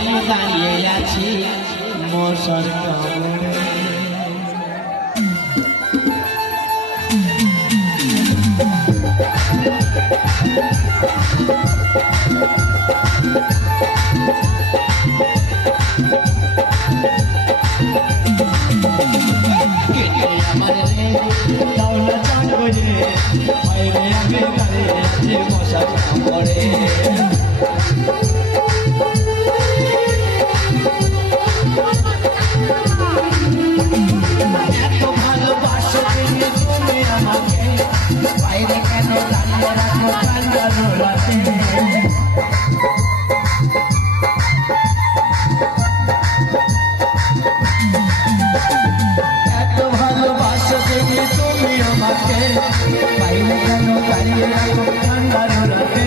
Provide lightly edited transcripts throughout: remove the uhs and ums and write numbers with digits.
আমি দাঁড়িয়ে আছি মশার কামড়ে। আমার রে দাওলা চাঁদ করে বাইরে আমি দাঁড়িয়ে আছি মশার কামড়ে। এত ভালোবাসো তুমি আমাকে, বাইরে কেন দাঁড়িয়ে রাখো কান্দানো রাতে। এত ভালোবাসো তুমি আমাকে, বাইরে কেন দাঁড়িয়ে রাখো কান্দানো রাতে।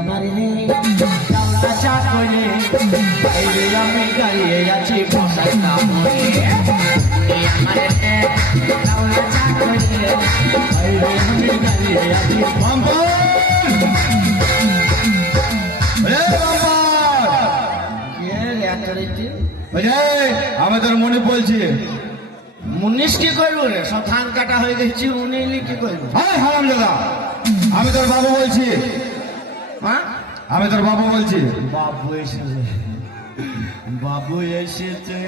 আমার নেই দাওলা চা করে বাইরে আমি দাঁড়িয়ে আছি মশার কামড়ে। আমার নেই দাওলা চা করে বাইরে আমি দাঁড়িয়ে আছি। আমি তোর মনে বলছি মুনিশ কি করবো রে? সব ধান কাটা হয়ে গেছি, উনি কি করবো? হ্যাঁ হারাম দাদা, আমি তোর বাবু বলছি। হ্যাঁ আমি তোর বাবু বলছি। বাবু এসেছে, বাবু এসেছে।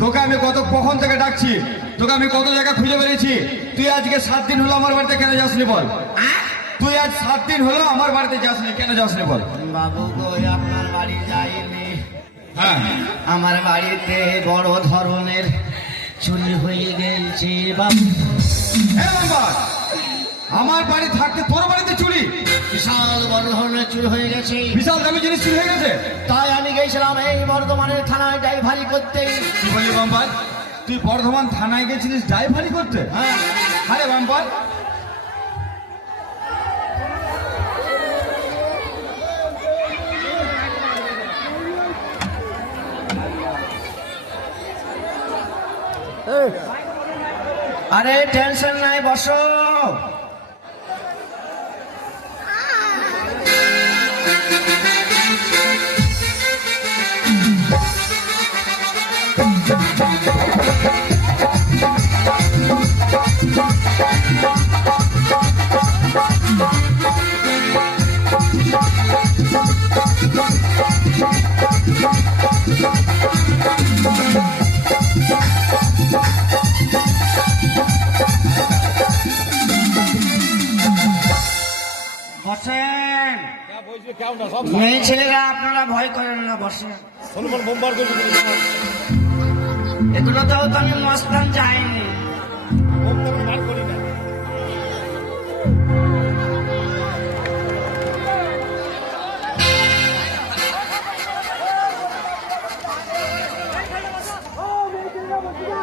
তোকে আমি কখন থেকে ডাকছি, তোকে আমি কত জায়গা খুঁজে বেরিয়েছি। তুই আজকে 7 দিন হলো আমার বাড়িতে কেন যাসনি বল? তুই আজ 7 দিন হলো আমার বাড়িতে যাসনি, কেন যাসনি বল? বাবু গো আপনার বাড়ি যাইনি। হ্যাঁ, আমার বাড়িতে বড় ধরনের চুরি হয়ে গেছে বাবু। আমার বাড়ি থাকতে তোর বাড়িতে চুরি? বিশাল বড় ধরনের চুরি হয়ে গেছে, বিশাল দামি জিনিস চুরি হয়ে গেছে। তাই আমি গেছিলাম এই বর্ধমানের থানায় ড্রাইভারি করতে। কি বলি বাম্পার, তুই বর্ধমান থানায় গেছিলিস ড্রাইভারি করতে? হ্যাঁ। আরে বাম্পার, আরে টেনশন নাই, বসো। বসেন। মেয়ে ছেলেরা আপনারা ভয় করেন না, বসেন। এগুলো তো আমি মস্তান যাইনি।